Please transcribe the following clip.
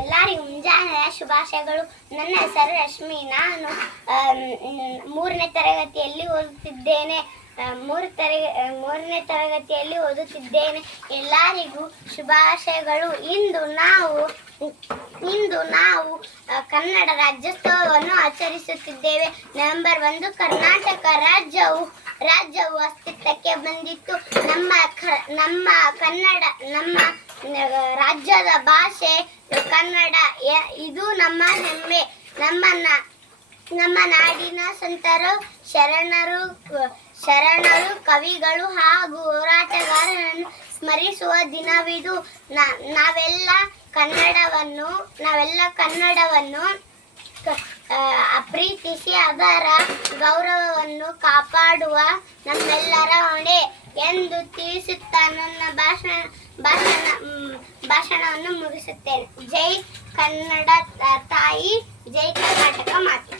ಎಲ್ಲರಿಗೂ ಮುಂಜಾನೆಯ ಶುಭಾಶಯಗಳು. ನನ್ನ ಹೆಸರು ರಶ್ಮಿ. ನಾನು 3ನೇ ತರಗತಿಯಲ್ಲಿ ಓದುತ್ತಿದ್ದೇನೆ. ಮೂರನೇ ತರಗತಿಯಲ್ಲಿ ಓದುತ್ತಿದ್ದೇನೆ. ಎಲ್ಲರಿಗೂ ಶುಭಾಶಯಗಳು. ಇಂದು ನಾವು ಕನ್ನಡ ರಾಜ್ಯೋತ್ಸವವನ್ನು ಆಚರಿಸುತ್ತಿದ್ದೇವೆ. ನವೆಂಬರ್ 1 ಕರ್ನಾಟಕ ರಾಜ್ಯವು ಅಸ್ತಿತ್ವಕ್ಕೆ ಬಂದಿತ್ತು. ನಮ್ಮ ರಾಜ್ಯದ ಭಾಷೆ ಕನ್ನಡ. ಇದು ನಮ್ಮ ಹೆಮ್ಮೆ. ನಮ್ಮ ನಾಡಿನ ಸಂತರು, ಶರಣರು, ಕವಿಗಳು ಹಾಗೂ ಹೋರಾಟಗಾರರನ್ನು ಸ್ಮರಿಸುವ ದಿನವಿದು. ನಾವೆಲ್ಲ ಕನ್ನಡವನ್ನು ಪ್ರೀತಿಸಿ ಅದರ ಗೌರವವನ್ನು ಕಾಪಾಡುವ ನಮ್ಮೆಲ್ಲರ ಹೊಣೆ ಎಂದು ತಿಳಿಸುತ್ತಾ ನನ್ನ ಭಾಷಣವನ್ನು ಮುಗಿಸುತ್ತೇನೆ. ಜೈ ಕನ್ನಡ ತಾಯಿ, ಜೈ ಕರ್ನಾಟಕ ಮಾತೆ.